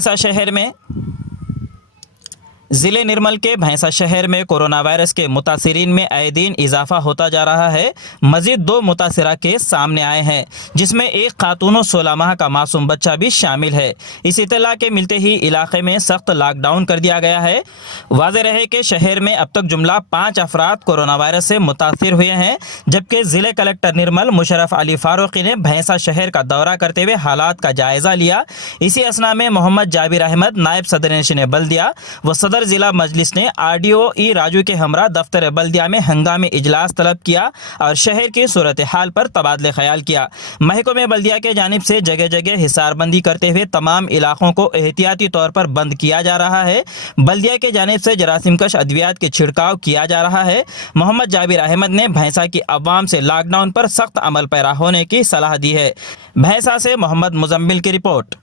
भैंसा शहर में ज़िले निर्मल के भैंसा शहर में कोरोना वायरस के मुतासिरीन में आए दिन इजाफा होता जा रहा है। मज़ीद 2 मुतासिरा केस सामने आए हैं, जिसमें एक खातून और 16 माह का मासूम बच्चा भी शामिल है। इस इत्तला के मिलते ही इलाके में सख्त लॉकडाउन कर दिया गया है। वाज़ेह रहे कि शहर में अब तक जुमला 5 अफराद कोरोना वायरस से मुतासिर हुए हैं, जबकि ज़िले कलेक्टर निर्मल मुशर्रफ अली फारूकी ने भैंसा शहर का दौरा करते हुए हालात का जायज़ा लिया। इसी असना में मोहम्मद जाबिर अहमद नायब सदर बल्दिया व सदर जिला मजलिस ने RDO ई राजू के हमरा दफ्तर बल्दिया में हंगामी इजलास तलब किया और शहर की सूरत हाल पर तबादले ख्याल किया। महकमे बल्दिया के जानिब से जगह जगह हिसारबंदी करते हुए तमाम इलाकों को एहतियाती तौर पर बंद किया जा रहा है। बल्दिया के जानिब से जरासीमकश अद्वियात के छिड़काव किया जा रहा है। मोहम्मद जाबिर अहमद ने भैंसा की अवाम से लॉकडाउन पर सख्त अमल पैरा होने की सलाह दी है। भैंसा से मोहम्मद मुजम्मिल की रिपोर्ट।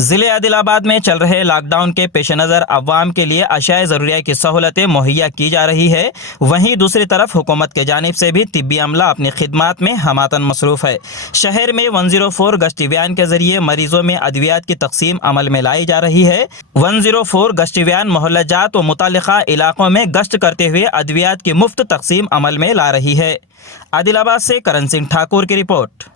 ज़िले आदिलाबाद में चल रहे लॉकडाउन के पेश नज़र अवाम के लिए अशाए ज़रूरिया की सहूलतें मुहैया की जा रही है। वहीं दूसरी तरफ हुकूमत के जानिब से भी तिब्बी अमला अपनी खिदमात में हमातन मसरूफ़ है। शहर में 104 गश्ती वैन के ज़रिए मरीज़ों में अद्वियात की तकसीम अमल में लाई जा रही है। 104 गश्ती वैन मोहल्लाजात व मुतालिका इलाकों में गश्त करते हुए अद्वियात की मुफ्त तकसीम अमल में ला रही है। आदिलाबाद से करण सिंह ठाकुर की रिपोर्ट।